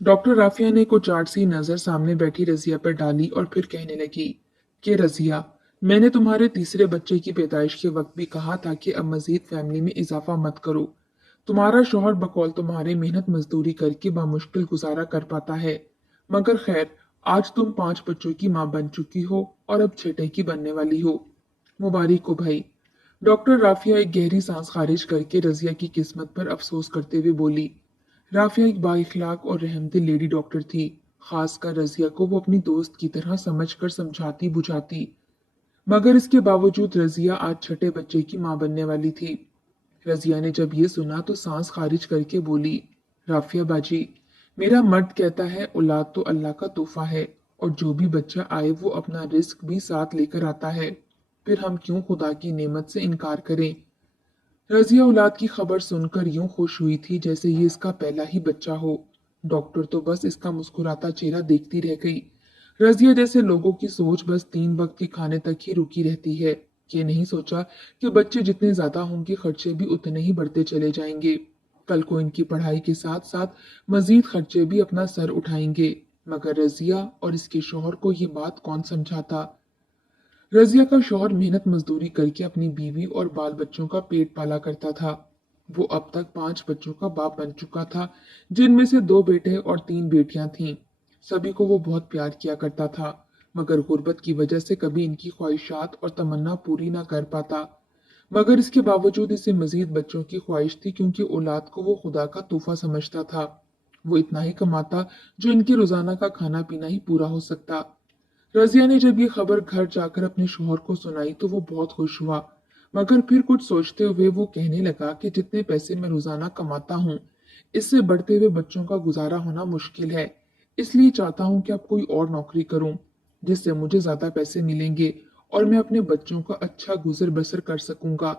Doctor Rafia ने कुछ आड़ सी नजर सामने बैठी रजिया पर डाली और फिर कहने लगी कि रजिया, मैंने तुम्हारे तीसरे बच्चे की पैदाइश के वक्त भी कहा था कि अब मजीद फैमिली में इजाफा मत करो। तुम्हारा शौहर बकौल तुम्हारे मेहनत मजदूरी करके बामुश्किल गुजारा कर पाता है, मगर खैर, आज तुम 5 बच्चों की माँ बन चुकी हो और अब छठे की बनने वाली हो। मुबारक हो भाई। डॉक्टर राफिया एक गहरी सांस खारिज करके रजिया की किस्मत पर अफसोस करते हुए बोली। राफिया एक बाइखलाक और रहमदिल लेडी डॉक्टर थी। खासकर रजिया को वो अपनी दोस्त की तरह समझकर समझाती बुझाती। मगर इसके बावजूद रजिया आज छठे बच्चे की मां बनने वाली थी। रजिया ने जब ये सुना तो सांस खारिज करके बोली, राफिया बाजी, मेरा मर्द कहता है औलाद तो अल्लाह का तोहफा है और जो भी बच्चा आए वो अपना रिस्क भी साथ लेकर आता है। फिर हम क्यों खुदा की नेमत से इनकार करें। रजिया औलाद की खबर सुनकर यूं खुश हुई थी जैसे ये इसका पहला ही बच्चा हो। डॉक्टर तो बस इसका मुस्कुराता चेहरा देखती रह गई। रजिया जैसे लोगों की सोच बस 3 वक्त के खाने तक ही रुकी रहती है। ये नहीं सोचा कि बच्चे जितने ज्यादा होंगे खर्चे भी उतने ही बढ़ते चले जाएंगे। कल को इनकी पढ़ाई के साथ साथ मजीद खर्चे भी अपना सर उठाएंगे। मगर रजिया और इसके शौहर को ये बात कौन समझाता। रजिया का शौहर मेहनत मजदूरी करके अपनी बीवी और बाल बच्चों का पेट पाला करता था। वो अब तक 5 बच्चों का बाप बन चुका था, जिनमें से 2 बेटे और 3 बेटियां थीं। सभी को वो बहुत प्यार किया करता था, मगर गुर्बत की वजह से कभी इनकी ख्वाहिशात और तमन्ना पूरी ना कर पाता। मगर इसके बावजूद इसे मजीद बच्चों की ख्वाहिश थी, क्योंकि औलाद को वो खुदा का तोहफा समझता था। वो इतना ही कमाता जो इनके रोजाना का खाना पीना ही पूरा हो सकता। रजिया ने जब ये खबर घर जाकर अपने शौहर को सुनाई तो वो बहुत खुश हुआ। मगर फिर कुछ सोचते हुए वो कहने लगा कि जितने पैसे मैं रोजाना कमाता हूँ, इससे बढ़ते हुए बच्चों का गुजारा होना मुश्किल है। इसलिए चाहता हूँ कि अब कोई और नौकरी करूँ, जिससे मुझे ज्यादा पैसे मिलेंगे और मैं अपने बच्चों का अच्छा गुजर बसर कर सकूंगा।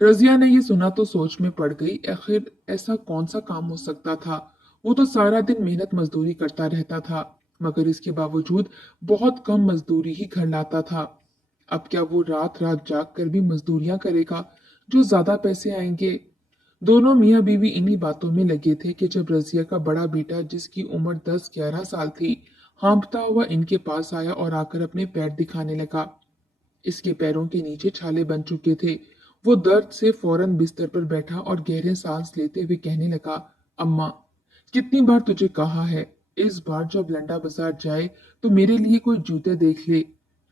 रजिया ने ये सुना तो सोच में पड़ गई। आखिर ऐसा कौन सा काम हो सकता था। वो तो सारा दिन मेहनत मजदूरी करता रहता था, मगर इसके बावजूद बहुत कम मजदूरी ही घर लाता था। अब क्या वो रात रात जाग कर भी मजदूरियां करेगा जो ज्यादा पैसे आएंगे। दोनों मियाँ बीवी इन्हीं बातों में लगे थे कि जब रजिया का बड़ा बेटा, जिसकी उम्र 10-11 साल थी, हाँफता हुआ इनके पास आया और आकर अपने पैर दिखाने लगा। इसके पैरों के नीचे छाले बन चुके थे। वो दर्द से फौरन बिस्तर पर बैठा और गहरे सांस लेते हुए कहने लगा, अम्मा, कितनी बार तुझे कहा है, इस बार जब लंडा बाजार जाए तो मेरे लिए कोई जूते देख ले,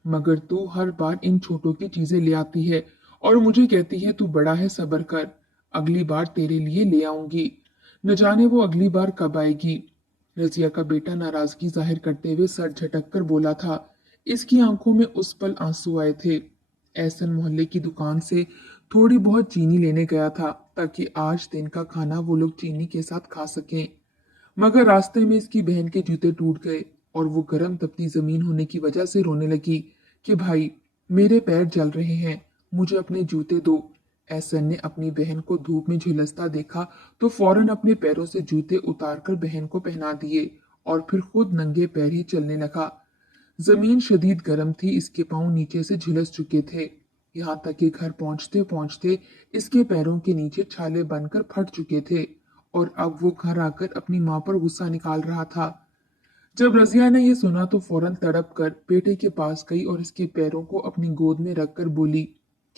मगर तू हर बार इन छोटों की चीजें ले आती है और मुझे कहती है तू बड़ा है, सब्र कर, अगली बार तेरे लिए ले आऊंगी। न जाने वो अगली बार कब आएगी। रजिया का बेटा नाराजगी जाहिर करते हुए सर झटक कर बोला था। इसकी आंखों में उस पल आंसू आए थे। एहसन मोहल्ले की दुकान से थोड़ी बहुत चीनी लेने गया था ताकि आज दिन का खाना वो लोग चीनी के साथ खा सकें। मगर रास्ते में इसकी बहन के जूते टूट गए और वो गर्म तपती जमीन होने की वजह से रोने लगी कि भाई, मेरे पैर जल रहे हैं, मुझे अपने जूते दो। एहसन ने अपनी बहन को धूप में झुलसता देखा तो फौरन अपने पैरों से जूते उतारकर बहन को पहना दिए और फिर खुद नंगे पैर ही चलने लगा। जमीन शदीद गर्म थी, इसके पांव नीचे से झुलस चुके थे। यहाँ तक कि घर पहुंचते पहुंचते इसके पैरों के नीचे छाले बनकर फट चुके थे और अब वो घर आकर अपनी माँ पर गुस्सा निकाल रहा था। जब रजिया ने यह सुना तो फौरन तड़प कर बेटे के पास गई और इसके पैरों को अपनी गोद में रखकर बोली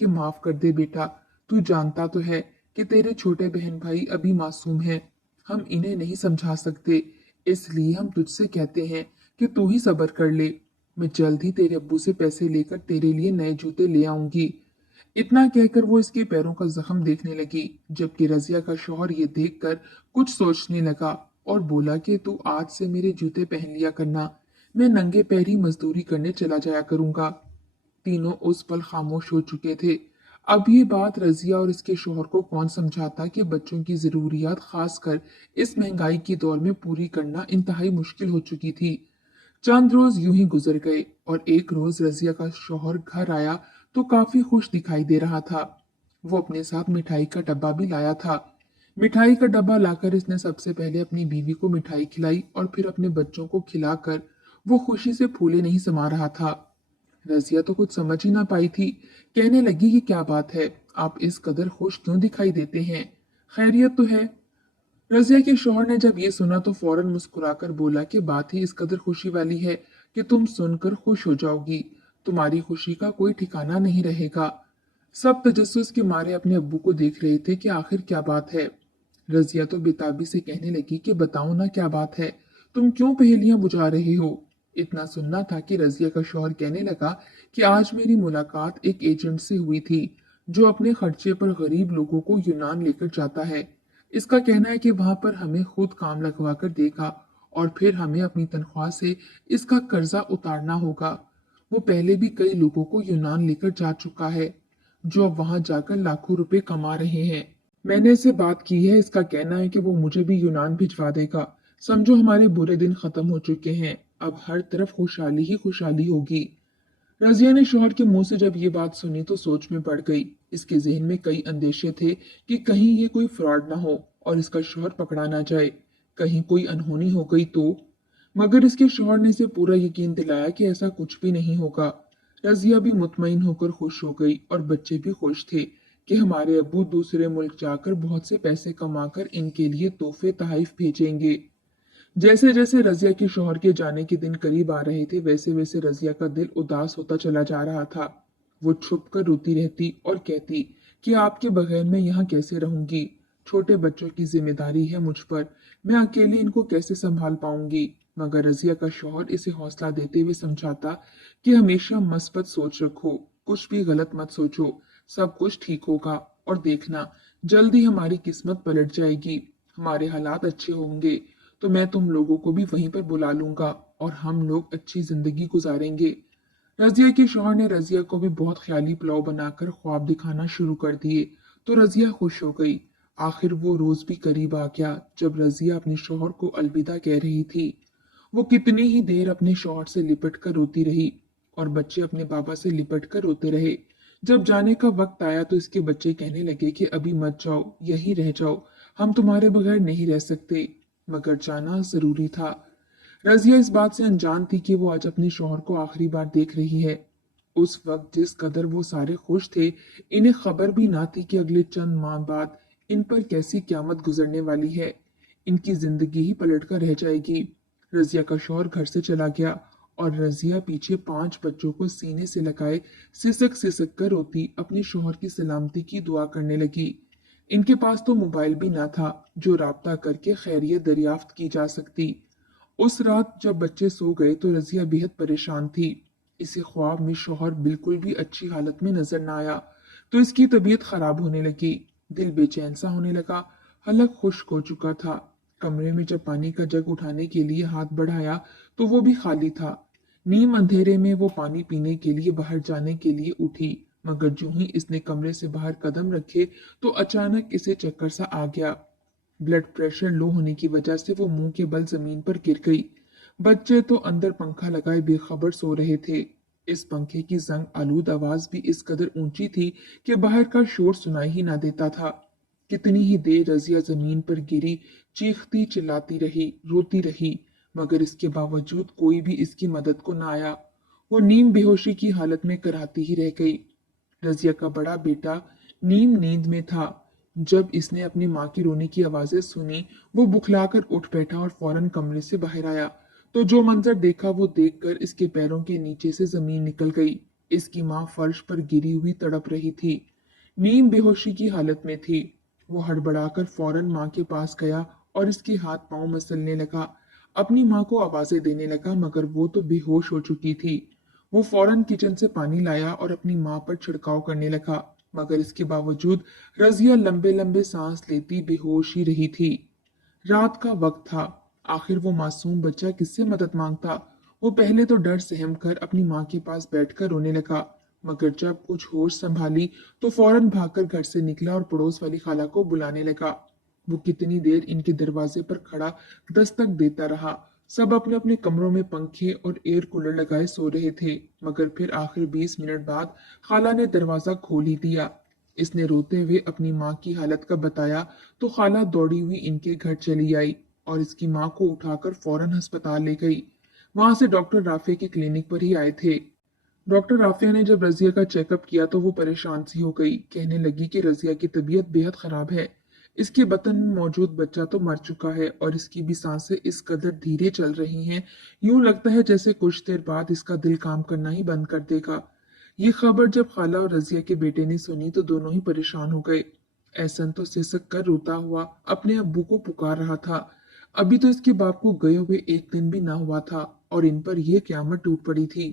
कि माफ कर दे बेटा, तू जानता तो है कि तेरे छोटे बहन भाई अभी मासूम हैं, हम इन्हें नहीं समझा सकते, इसलिए हम तुझसे कहते हैं कि तू ही सब्र कर ले। मैं जल्द ही तेरे अब्बू से पैसे लेकर तेरे लिए नए जूते ले आऊंगी। इतना कहकर वो इसके पैरों का जख्म देखने लगी, जबकि रजिया का शौहर ये देखकर कुछ सोचने लगा और बोला कि तू आज से मेरे जूते पहन लिया करना, मैं नंगे पैर ही मजदूरी करने चला जाया करूंगा। तीनों उस पल खामोश हो चुके थे। अब ये बात रजिया और इसके शौहर को कौन समझाता कि बच्चों की जरूरियात खासकर इस महंगाई के दौर में पूरी करना इंतहाई मुश्किल हो चुकी थी। चंद रोज यूं ही गुजर गए और एक रोज रजिया का शौहर घर आया तो काफी खुश दिखाई दे रहा था। वो अपने साथ मिठाई का डब्बा भी लाया था। मिठाई का डब्बा लाकर इसने सबसे पहले अपनी बीवी को मिठाई खिलाई और फिर अपने बच्चों को खिलाकर वो खुशी से फूले नहीं समा रहा था। रजिया तो कुछ समझ ही ना पाई थी। कहने लगी कि क्या बात है, आप इस कदर खुश क्यों दिखाई देते हैं, खैरियत तो है। रजिया के शौहर ने जब ये सुना तो फौरन मुस्कुराकर बोला कि बात ही इस कदर खुशी वाली है कि तुम सुनकर खुश हो जाओगी। तुम्हारी खुशी का कोई ठिकाना नहीं रहेगा। सब तजस्सुस के मारे अपने अब्बू को देख रहे थे कि आखिर क्या बात है। रजिया तो बेताबी से कहने लगी कि बताओ ना क्या बात है, तुम क्यों पहेलियां बुझा रहे हो। इतना सुनना था कि रजिया का शौहर कहने लगा कि आज मेरी मुलाकात एक एजेंट से हुई थी जो अपने खर्चे पर गरीब लोगों को यूनान लेकर जाता है। इसका कहना है कि वहां पर हमें खुद काम लगवा कर देगा और फिर हमें अपनी तनख्वाह से इसका कर्जा उतारना होगा। वो पहले भी कई लोगों को यूनान लेकर जा चुका है जो अब वहां जाकर लाखों रुपए कमा रहे हैं। मैंने इससे बात की है, इसका कहना है कि वो मुझे भी यूनान भिजवा देगा। समझो हमारे बुरे दिन खत्म हो चुके हैं, अब हर तरफ खुशहाली ही खुशहाली होगी। रजिया ने शौहर के मुंह से जब ये बात सुनी तो सोच में पड़ गई। इसके जहन में कई अंदेशे थे कि कहीं ये कोई फ्रॉड ना हो और इसका शौहर पकड़ा ना जाए। कहीं कोई अनहोनी हो गई तो। मगर इसके शौहर ने इसे पूरा यकीन दिलाया कि ऐसा कुछ भी नहीं होगा। रजिया भी मुतमईन होकर खुश हो गई और बच्चे भी खुश थे कि हमारे अब्बू दूसरे मुल्क जाकर बहुत से पैसे कमाकर इनके लिए तोहफे तहफ भेजेंगे। जैसे जैसे रजिया के शौहर के जाने के दिन करीब आ रहे थे वैसे वैसे रजिया का दिल उदास होता चला जा रहा था। वो छुप कर रोती रहती और कहती कि आपके बगैर मैं यहाँ कैसे रहूंगी। छोटे बच्चों की जिम्मेदारी है मुझ पर, मैं अकेले इनको कैसे संभाल पाऊंगी। मगर रजिया का शौहर इसे हौसला देते हुए समझाता कि हमेशा मस्बत सोच रखो, कुछ भी गलत मत सोचो, सब कुछ ठीक होगा और देखना जल्दी हमारी किस्मत पलट जाएगी, हमारे हालात अच्छे होंगे तो मैं तुम लोगों को भी वहीं पर बुला लूंगा और हम लोग अच्छी जिंदगी गुजारेंगे। रजिया के शौहर ने रजिया को भी बहुत ख्याली पुलाव बनाकर ख्वाब दिखाना शुरू कर दिए तो रजिया खुश हो गई। आखिर वो रोज भी करीब आ गया जब रजिया अपने शौहर को अलविदा कह रही थी। वो कितनी ही देर अपने शौहर से लिपट कर रोती रही और बच्चे अपने बाबा से लिपट कर रोते रहे। जब जाने का वक्त आया तो इसके बच्चे कहने लगे कि अभी मत जाओ, यहीं रह जाओ, हम तुम्हारे बगैर नहीं रह सकते। मगर जाना जरूरी था। रजिया इस बात से अनजान थी कि वो आज अपने शौहर को आखिरी बार देख रही है। उस वक्त जिस कदर वो सारे खुश थे, इन्हें खबर भी ना थी कि अगले चंद माह बाद इन पर कैसी क्यामत गुजरने वाली है। इनकी जिंदगी ही पलट कर रह जाएगी। रजिया का शौहर घर से चला गया और रजिया पीछे 5 बच्चों को सीने से लगाए सिसक सिसक कर रोती अपने शौहर की सलामती की दुआ करने लगी। इनके पास तो मोबाइल भी ना था जो राब्ता करके खैरियत दरियाफ्त की जा सकती। उस रात जब बच्चे सो गए तो रजिया बेहद परेशान थी। इसे ख्वाब में शौहर बिल्कुल भी अच्छी हालत में नजर न आया तो इसकी तबीयत खराब होने लगी। दिल बेचैन सा होने लगा। हलक खुश्क हो चुका था। कमरे में जब पानी का जग उठाने के लिए हाथ बढ़ाया तो वो भी खाली था। नीम अंधेरे में वो पानी पीने के लिए बाहर जाने के लिए उठी, मगर जो ही इसने कमरे से बाहर कदम रखे तो अचानक इसे चक्कर सा आ गया। ब्लड प्रेशर लो होने की वजह से वो मुंह के बल जमीन पर गिर गई। बच्चे तो अंदर पंखा लगाए बेखबर सो रहे थे। इस पंखे की जंग आलूद आवाज भी इस कदर ऊंची थी कि बाहर का शोर सुनाई ही ना देता था। कितनी ही देर रजिया जमीन पर गिरी, चीखती चिल्लाती रही, रोती रही, मगर इसके बावजूद कोई भी इसकी मदद को ना आया। वो नीम बेहोशी की हालत में कराहती ही रह गई। रजिया का बड़ा बेटा नीम नींद में था। जब इसने अपनी माँ की रोने की आवाजें सुनी, वो बुखलाकर उठ बैठा और फौरन कमरे से बाहर आया। तो जो मंजर देखा वो देखकर इसके पैरों के नीचे से जमीन निकल गई। इसकी माँ फर्श पर गिरी हुई तड़प रही थी, नीम बेहोशी की हालत में थी। वो हड़बड़ाकर फौरन माँ के पास गया और इसके हाथ पांव मसलने लगा। अपनी माँ को आवाजें देने लगा मगर वो तो बेहोश हो चुकी थी। वो फौरन किचन से पानी लाया और अपनी माँ पर छिड़काव करने लगा, मगर इसके बावजूद रजिया लंबे लंबे सांस लेती बेहोश ही रही थी। रात का वक्त था। आखिर वो मासूम बच्चा किससे मदद मांगता। वो पहले तो डर सहम कर अपनी माँ के पास बैठकर रोने लगा, मगर जब कुछ होश संभाली तो फौरन भागकर घर से निकला और पड़ोस वाली खाला को बुलाने लगा। वो कितनी देर इनके दरवाजे पर खड़ा दस्तक देता रहा। सब अपने अपने कमरों में पंखे और एयर कूलर लगाए सो रहे थे, मगर फिर आखिर 20 मिनट बाद खाला ने दरवाजा खोल ही दिया। इसने रोते हुए अपनी माँ की हालत का बताया तो खाला दौड़ी हुई इनके घर चली आई और इसकी माँ को उठाकर फौरन अस्पताल ले गई। वहां से डॉक्टर राफिया के क्लिनिक पर ही आए थे। डॉक्टर राफिया ने जब रजिया का चेकअप किया तो वो परेशान सी हो गई। कहने लगी कि रजिया की तबीयत बेहद खराब है। इसके बतन में मौजूद बच्चा तो मर चुका है और इसकी भी सांसें इस कदर धीरे चल रही हैं, यूं लगता है जैसे कुछ देर बाद इसका दिल काम करना ही बंद कर देगा। ये खबर जब खाला और रजिया के बेटे ने सुनी तो दोनों ही परेशान हो गए। एहसन तो सिसक कर रोता हुआ अपने अब्बू को पुकार रहा था। अभी तो इसके बाप को गए हुए एक दिन भी ना हुआ था और इन पर यह क्यामत टूट पड़ी थी।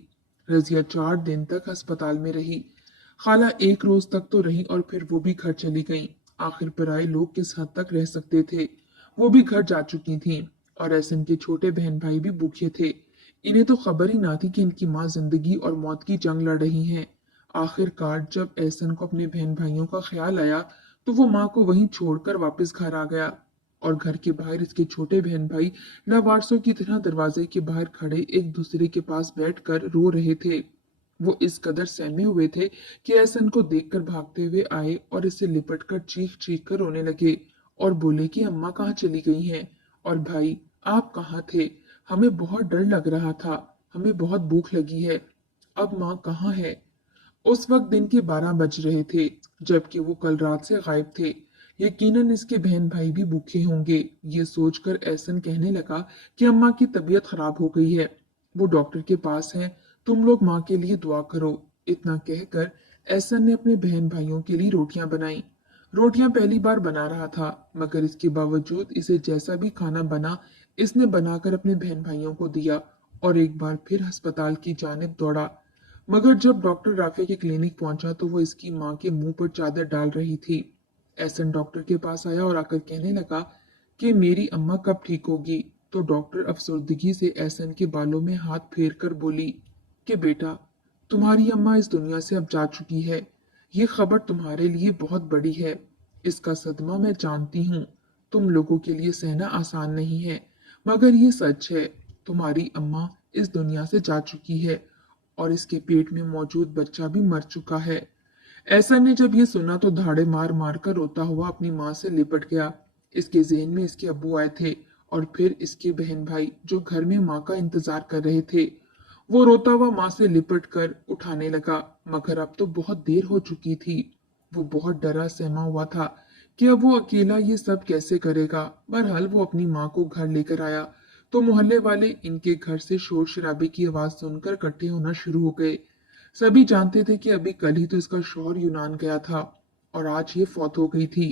रजिया 4 दिन तक अस्पताल में रही। खाला एक रोज तक तो रही और फिर वो भी घर चली गईं। आखिर पराए लोग किस हद तक रह सकते थे। वो भी घर जा चुकी थीं और एहसन के छोटे बहन भाई भी भूखे थे। इन्हें तो खबर ही ना थी कि इनकी माँ जिंदगी और मौत की जंग लड़ रही हैं। आखिरकार जब एहसन को अपने बहन भाइयों का ख्याल आया तो वो माँ को वहीं छोड़कर वापस घर आ गया और घर के बाहर इसके छोटे बहन भाई लावारसों की तरह दरवाजे के बाहर खड़े एक दूसरे के पास बैठकर रो रहे थे। वो इस कदर सहमे हुए थे कि एहसन को देखकर भागते हुए आए और इसे लिपटकर चीख चीख कर रोने लगे और बोले कि अम्मा कहाँ चली गई हैं और भाई आप कहाँ थे? हमें बहुत डर लग रहा था, हमें बहुत भूख लगी है। अब माँ कहाँ है? उस वक्त दिन के 12 बज रहे थे, जबकि वो कल रात से गायब थे। यकीनन इसके बहन भाई भी भूखे होंगे। ये सोचकर एहसन कहने लगा कि अम्मा की तबीयत खराब हो गई है, वो डॉक्टर के पास है, तुम लोग माँ के लिए दुआ करो। इतना कहकर एहसन ने अपने बहन भाइयों के लिए रोटियां बनाई। रोटियां पहली बार बना रहा था, मगर इसके बावजूद इसे जैसा भी खाना बना, इसने बनाकर अपने बहन भाइयों को दिया और एक बार फिर अस्पताल की जानिब दौड़ा। मगर जब डॉक्टर राफे के क्लिनिक पहुंचा तो वो इसकी माँ के मुंह पर चादर डाल रही थी। एहसन डॉक्टर के पास आया और आकर कहने लगा कि मेरी अम्मा कब ठीक होगी। तो डॉक्टर अफसरदगी से एहसन के बालों में हाथ फेर कर बोली कि बेटा, तुम्हारी अम्मा इस दुनिया से अब जा चुकी है। ये खबर तुम्हारे लिए बहुत बड़ी है। इसका सदमा मैं जानती हूँ, तुम लोगों के लिए सहना आसान नहीं है, मगर ये सच है। तुम्हारी अम्मा इस दुनिया से जा चुकी है और इसके पेट में मौजूद बच्चा भी मर चुका है। ऐसा ने जब ये सुना तो धाड़े मार मार कर रोता हुआ अपनी माँ से लिपट गया। इसके जहन में इसके अब्बू आए थे और फिर इसके बहन भाई जो घर में माँ का इंतजार कर रहे थे। वो रोता हुआ माँ से लिपट कर उठाने लगा, मगर अब तो बहुत देर हो चुकी थी। वो बहुत डरा सहमा हुआ था कि अब वो अकेला ये सब कैसे करेगा। बहरहाल वो अपनी माँ को घर लेकर आया तो मोहल्ले वाले इनके घर से शोर शराबे की आवाज सुनकर इकट्ठे होना शुरू हो गए। सभी जानते थे कि अभी कल ही तो इसका शौहर यूनान गया था और आज ये फौत हो गई थी।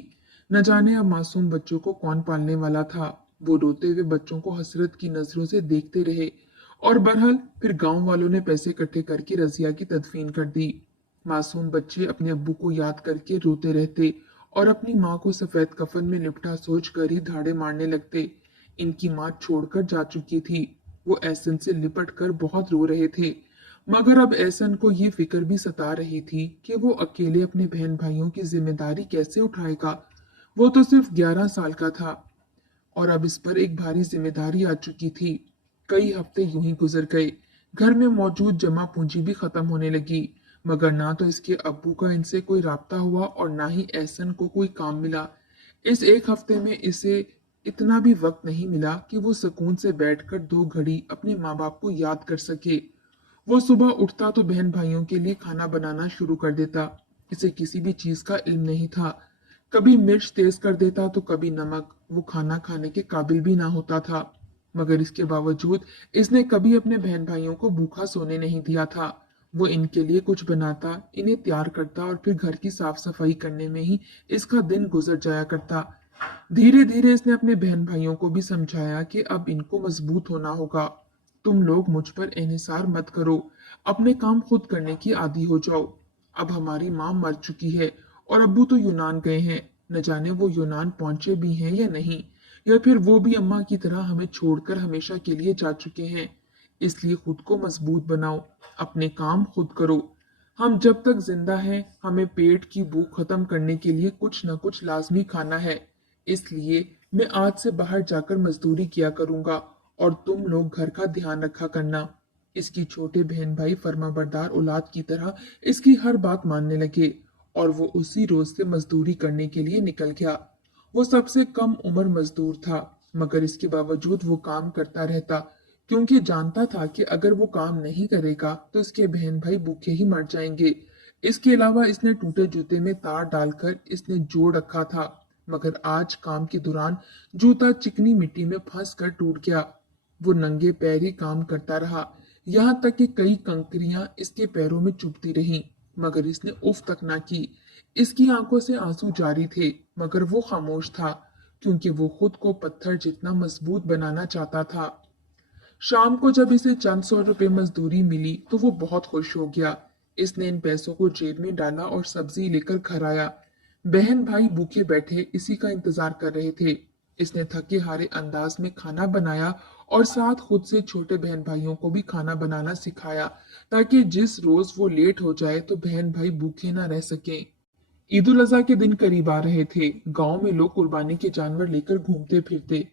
न जाने अब मासूम बच्चों को कौन पालने वाला था। वो रोते हुए बच्चों को हसरत की नजरों से देखते रहे और बहरहाल फिर गांव वालों ने पैसे इकट्ठे करके रजिया की तदफीन कर दी। मासूम बच्चे अपने अब्बू को याद करके रोते रहते और अपनी माँ को सफेद कफन में लिपटा सोच कर ही धाड़े मारने लगते। इनकी माँ छोड़कर जा चुकी थी। वो एहसन से लिपट कर बहुत रो रहे थे, मगर अब एहसन को ये फिक्र भी सता रही थी कि वो अकेले अपने बहन भाइयों की जिम्मेदारी कैसे उठाएगा। वो तो सिर्फ 11 साल का था और अब इस पर एक भारी जिम्मेदारी आ चुकी थी। कई हफ्ते यूं ही गुजर गए। घर में मौजूद जमा पूंजी भी खत्म होने लगी, मगर ना तो इसके अब्बू का इनसे कोई राब्ता हुआ और ना ही एहसन को कोई काम मिला। इस एक हफ्ते में इसे इतना भी वक्त नहीं मिला कि वो सुकून से बैठकर 2 घड़ी अपने माँ बाप को याद कर सके। वो सुबह उठता तो बहन भाइयों के लिए खाना बनाना शुरू कर देता। इसे किसी भी चीज का इल्म नहीं था। कभी मिर्च तेज कर देता तो कभी नमक। वो खाना खाने के काबिल भी ना होता था, मगर इसके बावजूद इसने कभी अपने बहन भाइयों को भूखा सोने नहीं दिया था। वो इनके लिए कुछ बनाता, इन्हें तैयार करता और फिर घर की साफ सफाई करने में ही इसका दिन गुजर जाया करता। धीरे धीरे इसने अपने बहन भाइयों को भी समझाया कि अब इनको मजबूत होना होगा। तुम लोग मुझ पर एहसार मत करो, अपने काम खुद करने की आदी हो जाओ। अब हमारी माँ मर चुकी है और अब्बू तो यूनान गए हैं। न जाने वो यूनान पहुंचे भी हैं या नहीं, या फिर वो भी अम्मा की तरह हमें छोड़कर हमेशा के लिए जा चुके हैं। इसलिए खुद को मजबूत बनाओ, अपने काम खुद करो। हम जब तक जिंदा हैं, हमें पेट की भूख खत्म करने के लिए कुछ न कुछ लाजमी खाना है। इसलिए मैं आज से बाहर जाकर मजदूरी किया करूंगा और तुम लोग घर का ध्यान रखा करना। इसकी छोटे बहन भाई फर्माबरदार औलाद की तरह इसकी हर बात मानने लगे और वो उसी रोज से मजदूरी करने के लिए निकल गया। वो सबसे कम उम्र मजदूर था, मगर इसके बावजूद वो काम करता रहता, क्योंकि जानता था कि अगर वो काम नहीं करेगा तो इसके बहन भाई भूखे ही मर जाएंगे। इसके अलावा इसने टूटे जूते में तार डालकर इसने जोड़ रखा था, मगर आज काम के दौरान जूता चिकनी मिट्टी में फंस कर टूट गया। वो नंगे पैर ही काम करता रहा, यहाँ तक कि कई कंकरियां इसके पैरों में चुभती रहीं, मगर इसने उफ तक ना की। इसकी आंखों से आंसू जारी थे, मगर वो खामोश था, क्योंकि वो खुद को पत्थर जितना मजबूत बनाना चाहता था। शाम को जब इसे चंद सौ रुपए मजदूरी मिली तो वो बहुत खुश हो गया। इसने इन पैसों को जेब में डाला और सब्जी लेकर घर आया। बहन भाई भूखे बैठे इसी का इंतजार कर रहे थे। इसने थके हारे अंदाज में खाना बनाया और साथ खुद से छोटे बहन भाइयों को भी खाना बनाना सिखाया, ताकि जिस रोज वो लेट हो जाए तो बहन भाई भूखे ना रह सकें। ईद उल अजहा के दिन करीब आ रहे थे। गांव में लोग कुर्बानी के जानवर लेकर घूमते फिरते।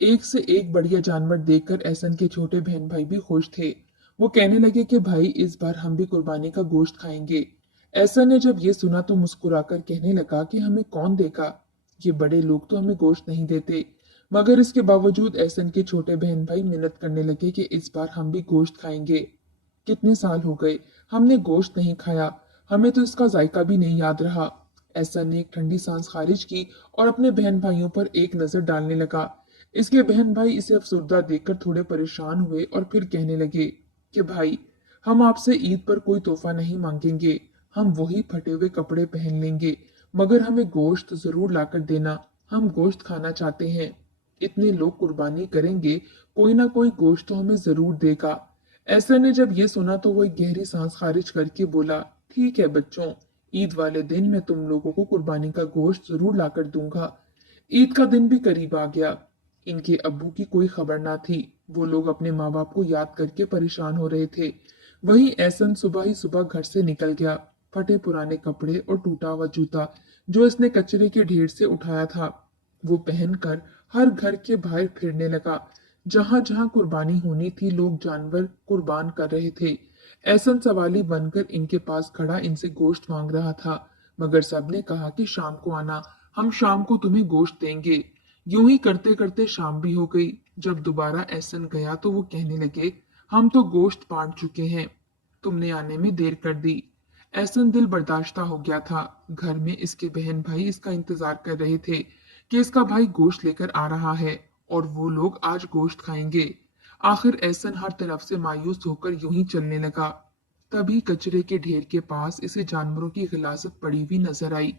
एक से एक बढ़िया जानवर देखकर एहसन के छोटे बहन भाई भी खुश थे। वो कहने लगे कि भाई इस बार हम भी कुर्बानी का गोश्त खाएंगे। एहसन ने जब ये सुना तो मुस्कुराकर कहने लगा कि हमें कौन देगा, ये बड़े लोग तो हमें गोश्त नहीं देते। मगर इसके बावजूद एहसन के छोटे बहन भाई मिन्नत करने लगे कि इस बार हम भी गोश्त खाएंगे। कितने साल हो गए हमने गोश्त नहीं खाया, हमें तो इसका जायका भी नहीं याद रहा। एहसन ने एक ठंडी सांस खारिज की और अपने बहन भाइयों पर एक नजर डालने लगा। इसके बहन भाई इसे अफसुर्दा देखकर थोड़े परेशान हुए और फिर कहने लगे कि भाई हम आपसे ईद पर कोई तोहफा नहीं मांगेंगे, हम वही फटे हुए कपड़े पहन लेंगे, मगर हमें गोश्त जरूर लाकर देना, हम गोश्त खाना चाहते हैं। इतने लोग कुर्बानी करेंगे, कोई ना कोई गोश्त तो हमें जरूर देगा। ऐसा ने जब ये सुना तो वो एक गहरी सांस खारिज करके बोला, ठीक है बच्चों, ईद वाले दिन मैं तुम लोगों को कुर्बानी का गोश्त जरूर लाकर दूंगा। ईद का दिन भी करीब आ गया। इनके अब्बू की कोई खबर ना थी। वो लोग अपने माँ बाप को याद करके परेशान हो रहे थे। वहीं एहसन सुबह ही सुबह घर से निकल गया। फटे पुराने कपड़े और टूटा हुआ जूता जो इसने कचरे के ढेर से उठाया था, वो पहनकर हर घर के बाहर फिरने लगा। जहां जहां कुर्बानी होनी थी लोग जानवर कुर्बान कर रहे थे। एहसन सवाली बनकर इनके पास खड़ा इनसे गोश्त मांग रहा था, मगर सबने कहा कि शाम को आना, हम शाम को तुम्हें गोश्त देंगे। यूं ही करते करते शाम भी हो गई। जब दोबारा एहसन गया तो वो कहने लगे, हम तो गोश्त बांट चुके हैं, तुमने आने में देर कर दी। एहसन दिल बर्दाश्ता हो गया था। घर में इसके बहन भाई इसका इंतजार कर रहे थे कि इसका भाई गोश्त लेकर आ रहा है और वो लोग आज गोश्त खाएंगे। आखिर एहसन हर तरफ से मायूस होकर यूं ही चलने लगा। तभी कचरे के ढेर के पास इसे जानवरों की गिलासत पड़ी हुई नजर आई।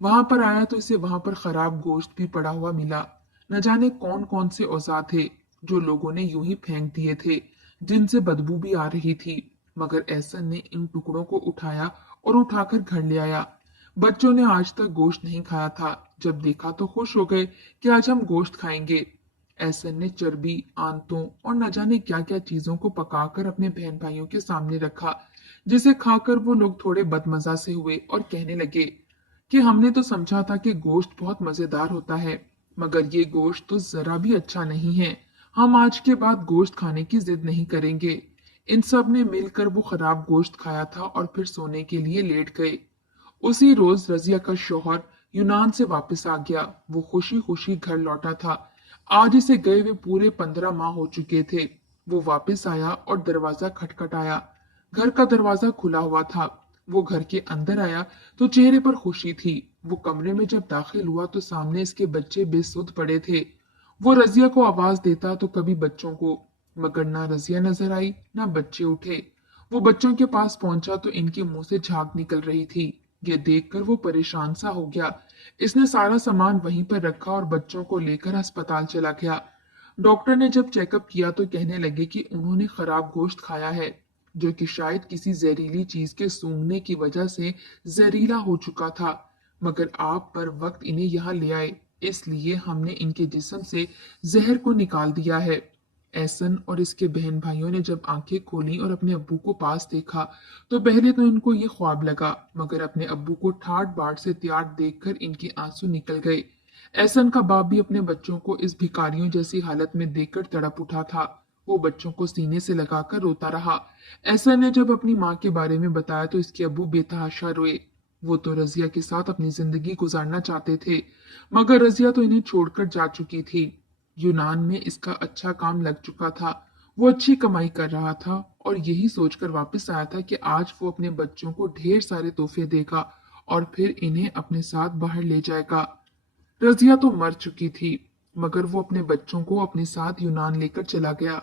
वहां पर आया तो इसे वहां पर खराब गोश्त भी पड़ा हुआ मिला। न जाने कौन कौन से औजार थे जो लोगों ने यूं ही फेंक दिए थे, जिनसे बदबू भी आ रही थी। मगर एहसन ने इन टुकड़ों को उठाया और उठाकर घर ले आया। बच्चों ने आज तक गोश्त नहीं खाया था, जब देखा तो खुश हो गए कि आज हम गोश्त खाएंगे। एहसन ने चर्बी, आंतों और न जाने क्या क्या चीजों को पकाकर अपने बहन भाइयों के सामने रखा, जिसे खाकर वो लोग थोड़े बदमजा से हुए और कहने लगे कि हमने तो समझा था कि गोश्त बहुत मजेदार होता है, मगर ये गोश्त तो जरा भी अच्छा नहीं है। हम आज के बाद गोश्त खाने की जिद नहीं करेंगे। इन सब ने मिलकर वो खराब गोश्त खाया था और फिर सोने के लिए लेट गए। उसी रोज रजिया का शौहर यूनान से वापस आ गया। वो खुशी खुशी घर लौटा था। आज इसे गए हुए पूरे 15 माह हो चुके थे। वो वापस आया और दरवाजा खटखटाया। घर का दरवाजा खुला हुआ था। वो घर के अंदर आया तो चेहरे पर खुशी थी। वो कमरे में जब दाखिल हुआ तो सामने इसके बच्चे बेसुध पड़े थे। वो रजिया को आवाज देता तो कभी बच्चों को, मगर ना रजिया नजर आई ना बच्चे उठे। वो बच्चों के पास पहुंचा तो इनके मुंह से झाग निकल रही थी। ये देखकर वो परेशान सा हो गया। इसने सारा सामान वहीं पर रखा और बच्चों को लेकर अस्पताल चला गया। डॉक्टर ने जब चेकअप किया तो कहने लगे कि उन्होंने खराब गोश्त खाया है, जो कि शायद किसी जहरीली चीज के सूंघने की वजह से जहरीला हो चुका था। मगर आप पर वक्त इन्हें यहाँ ले आए, इसलिए हमने इनके जिस्म से जहर को निकाल दिया है। एहसन और इसके बहन भाइयों ने जब आंखें खोली और अपने अब्बू को पास देखा तो पहले तो इनको ये ख्वाब लगा, मगर अपने अब्बू को ठाट बाट से तैयार देखकर इनके आंसू निकल गए। एहसन का बाप भी अपने बच्चों को इस भिखारियों जैसी हालत में देखकर तड़प उठा था। वो बच्चों को सीने से लगाकर रोता रहा। एहसन ने जब अपनी माँ के बारे में बताया तो इसके अब्बू बेतहाशा रोए। वो तो रजिया के साथ अपनी जिंदगी गुजारना चाहते थे, मगर रजिया तो इन्हें छोड़कर जा चुकी थी। यूनान में इसका अच्छा काम लग चुका था। वो अच्छी कमाई कर रहा था और यही सोचकर वापस आया था कि आज वो अपने बच्चों को ढेर सारे तोहफे देगा और फिर इन्हें अपने साथ बाहर ले जाएगा। रजिया तो मर चुकी थी, मगर वो अपने बच्चों को अपने साथ यूनान लेकर चला गया।